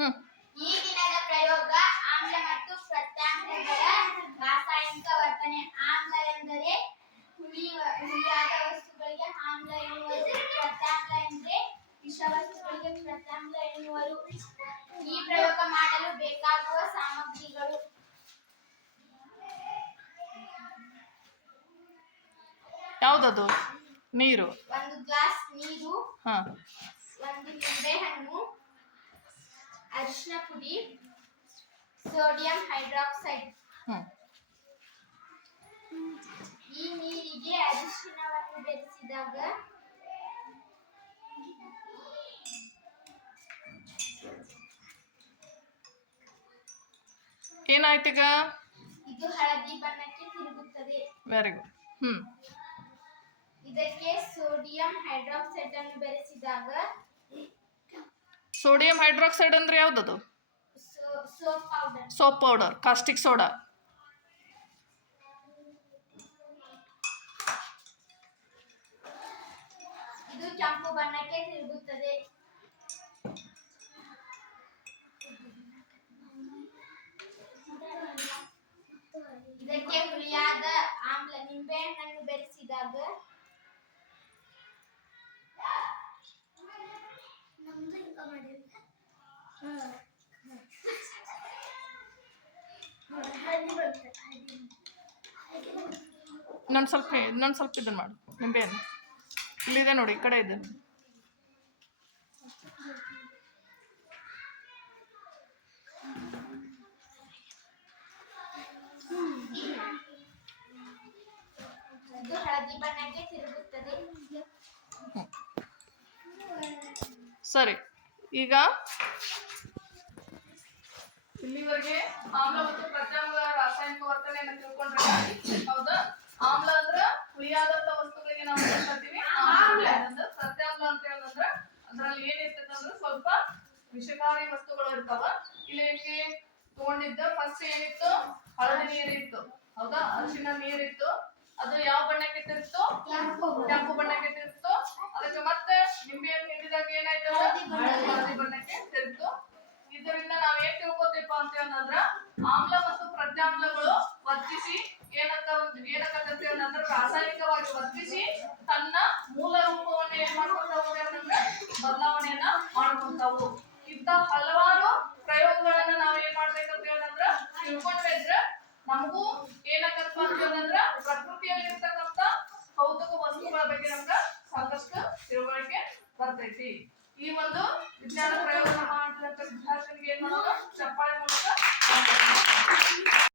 ಈ ದಿನದ ಪ್ರಯೋಗ ಆಮ್ಲ ಮತ್ತು ಪ್ರತ್ಯಾಮ್ಲಗಳ ರಾಸಾಯನಿಕ ವರ್ತನೆ. ಆಮ್ಲ ಎಂದರೆ ಹುಳಿ ಹುಳಿಯಾದ ವಸ್ತುಗಳಿಗೆ ಆಮ್ಲ ಎನ್ನುವರು. ಪ್ರತ್ಯಾಮ್ಲ ಎಂದರೆ ವಿಷ ವಸ್ತುಗಳಿಗೆ ಪ್ರತ್ಯಾಮ್ಲ ಎನ್ನುವರು. ಈ ಪ್ರಯೋಗ ಮಾಡಲು ಬೇಕಾಗುವ ಸಾಮಗ್ರಿಗಳು. ಯಾವುದದು? ನೀರು. ಒಂದು ಗ್ಲಾಸ್ ನೀರು ಹಾ. ಒಂದು ನಿಂಬೆಹಣ್ಣು ಅರಿಶಿನ ಪುಡಿ ಸೋಡಿಯಂ ಹೈಡ್ರಾಕ್ಸೈಡ್. ಈ ನೀರಿಗೆ ಅರಿಶಿನವನ್ನು ಬೆರೆಸಿದಾಗ ಏನಾಯ್ತೀಗ ಇದು ಹಳದಿ ಬಣ್ಣಕ್ಕೆ ತಿರುಗುತ್ತದೆ. Very good hmm. ಇದಕ್ಕೆ ಸೋಡಿಯಂ ಹೈಡ್ರಾಕ್ಸೈಡ್ ಅನ್ನು ಬೆರೆಸಿದಾಗ ಸೋಡಿಯಂ ಹೈಡ್ರಾಕ್ಸೈಡ್ ಅಂದ್ರೆ ಯಾವ್ದದು? Soap powder soap powder caustic soda. ಇದು ಕೆಂಪು ಬಣ್ಣಕ್ಕೆ ತಿರುಗುತ್ತದೆ. ಇದಕ್ಕೆ ಹುಳಿಯಾದ ಆಮ್ಲ ನಿಂಬೆಹಣ್ಣನ್ನು ಬೆರೆಸಿದಾಗ ಇನ್ನೊಂದು ಸ್ವಲ್ಪ ನಾನು ಸ್ವಲ್ಪ ಇದನ್ನು ಮಾಡು. ನಿಂಬೆಯನ್ನು ಇಲ್ಲಿದೆ ನೋಡಿ ಈ ಕಡೆ ಇದೆ. ಸರಿ ಈಗ ಇಲ್ಲಿವರೆಗೆ ಆಮ್ಲ ಮತ್ತು ಪ್ರತ್ಯಾಮ್ಲ ರಾಸಾಯನಿಕ ವರ್ತನೆಯನ್ನು ತಿಳ್ಕೊಂಡ್ರೆ ಹೌದಾ? ಆಮ್ಲ ಅಂದ್ರ ಹುಳಿಯಾದಂತ ವಸ್ತುಗಳಿಗೆ ನಾವು ಹೇಳ್ತೀವಿ ಆಮ್ಲ. ಅಂತ ಪ್ರತ್ಯಾಮ್ಲ ಅಂತ ಹೇಳಂದ್ರ ಅದ್ರಲ್ಲಿ ಏನ್ ಇರ್ತೈತೆ ಅಂದ್ರೆ ಸ್ವಲ್ಪ ವಿಷಕಾರಿ ವಸ್ತುಗಳು ಇರ್ತಾವ. ಇಲ್ಲಿ ತಗೊಂಡಿದ್ದ ಫಸ್ಟ್ ಏನಿತ್ತು? ಹಳದಿ ನೀರಿತ್ತು. ಹೌದಾ? ಅರಿಶಿನ ನೀರಿತ್ತು. ಅದು ಯಾವ ಬಣ್ಣಕ್ಕೆ ತಿರುಗ್ತು ಕೆಂಪು ಬಣ್ಣಕ್ಕೆ ತಿರುಗ್ತು ಅದಕ್ಕೆ ಮತ್ತೆ ನಿಂಬೆಯನ್ನು ಹಿಂಡಿದಾಗ ಏನಾಯ್ತು ಹಳದಿ ಬಣ್ಣಕ್ಕೆ ತಿರುಗ್ತು ಇದರಿಂದ ನಾವ್ ಏನ್ ಅಂತಂದ್ರ ಆಮ್ಲ ಮತ್ತು ಪ್ರತ್ಯಾಮ್ಲಗಳು ವರ್ತಿಸಿ ಏನಕ್ಕ ಏನಕ್ಕಂತ ಅಂತಂದ್ರ ರಾಸಾಯನಿಕವಾಗಿ ವರ್ತಿಸಿ ತನ್ನ ಮೂಲ ರೂಪವನ್ನ ಏನ್ ಮಾಡ್ಕೊಂತಾವು ಅಂತಂದ್ರ ಬದಲಾವಣೆಯನ್ನ ಮಾಡ್ಕೊಂತಾವು. ಇಂತ ಹಲವಾರು ಪ್ರಯೋಗಗಳನ್ನ ನಾವ್ ಏನ್ ಮಾಡ್ಬೇಕಂತ ಹೇಳಂದ್ರ ತಿಳ್ಕೊಂಡ್ರೆ ನಮಗೂ ಏನಾಗತ್ತ ಅಂತಂದ್ರ ಪ್ರಕೃತಿಯಲ್ಲಿರ್ತಕ್ಕಂಥ ಕೌತುಕ ವಸ್ತುಗಳ ಬಗ್ಗೆ ನಮ್ಗ ಸಾಕಷ್ಟು ತಿಳುವಳಿಕೆ ಬರ್ತೈತಿ. ಈ ಒಂದು ವಿಜ್ಞಾನ